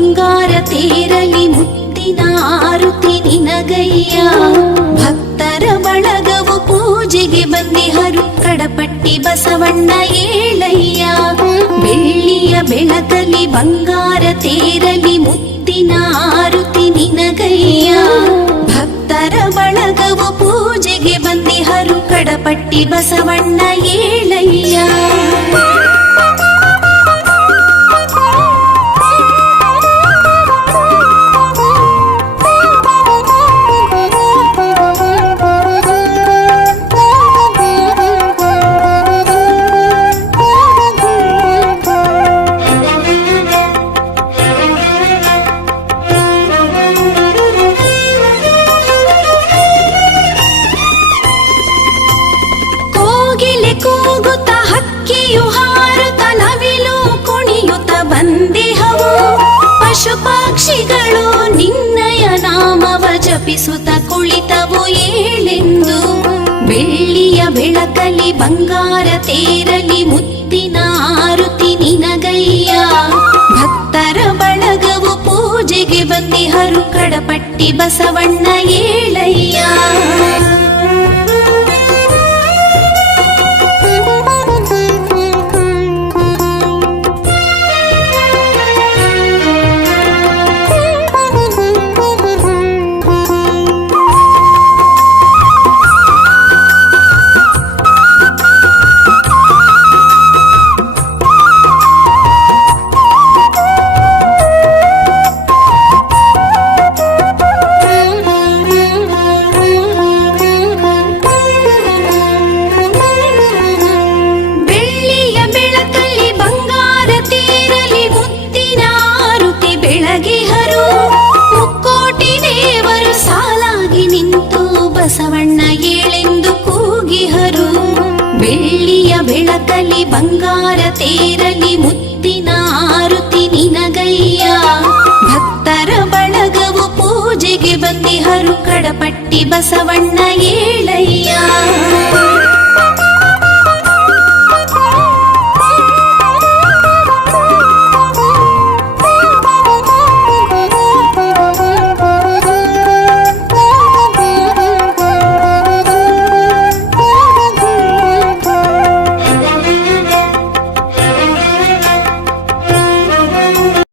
ಬಂಗಾರ ತೇರಲಿ ಮುತ್ತಿನ ಆರುತಿ ನಿನಗಯ್ಯ. ಭಕ್ತರ ಬಳಗವು ಪೂಜೆಗೆ ಬಂದಿಹರು ಕಡಪಟ್ಟಿ ಬಸವಣ್ಣ ಏಳಯ್ಯ. ಬೆಳ್ಳಿಯ ಬೆಳಕಲಿ ಬಂಗಾರ ತೇರಲಿ ಮುತ್ತಿನ ಆರುತಿ ನಿನಗಯ್ಯ. ಭಕ್ತರ ಬಳಗವು ಪೂಜೆಗೆ ಬಂದಿಹರು ಕಡಪಟ್ಟಿ ಬಸವಣ್ಣ ಏಳಯ್ಯ. ಕೂಗುತ್ತ ಹಕ್ಕಿಯು ಹಾರುತ್ತ ನವಿಲು ಕುಣಿಯುತ್ತ ಬಂದಿಹವು. ಪಶು ಪಕ್ಷಿಗಳು ನಿನ್ನಯ ನಾಮವ ಜಪಿಸುತ್ತ ಕುಳಿತವು ಏಳೆಂದು. ಬೆಳ್ಳಿಯ ಬೆಳಕಲಿ ಬಂಗಾರ ತೇರಲಿ ಮುತ್ತಿನ ಆರುತಿ ನಿನಗಯ್ಯ. ಭಕ್ತರ ಬಳಗವು ಪೂಜೆಗೆ ಬಂದಿಹರು ಕಡಪಟ್ಟಿ ಬಸವಣ್ಣ ಏಳಯ್ಯ. ಮುಕ್ಕೋಟಿ ದೇವರು ಸಾಲಾಗಿ ನಿಂತು ಬಸವಣ್ಣ ಏಳೆಂದು ಕೂಗಿಹರು. ಬೆಳ್ಳಿಯ ಬೆಳಕಲಿ ಬಂಗಾರ ತೇರಲಿ ಮುತ್ತಿನ ಆರುತಿ ನಿನಗಯ್ಯ. ಭಕ್ತರ ಬಳಗವು ಪೂಜೆಗೆ ಬಂದಿಹರು ಕಡಪಟ್ಟಿ ಬಸವಣ್ಣ ಏಳಯ್ಯ.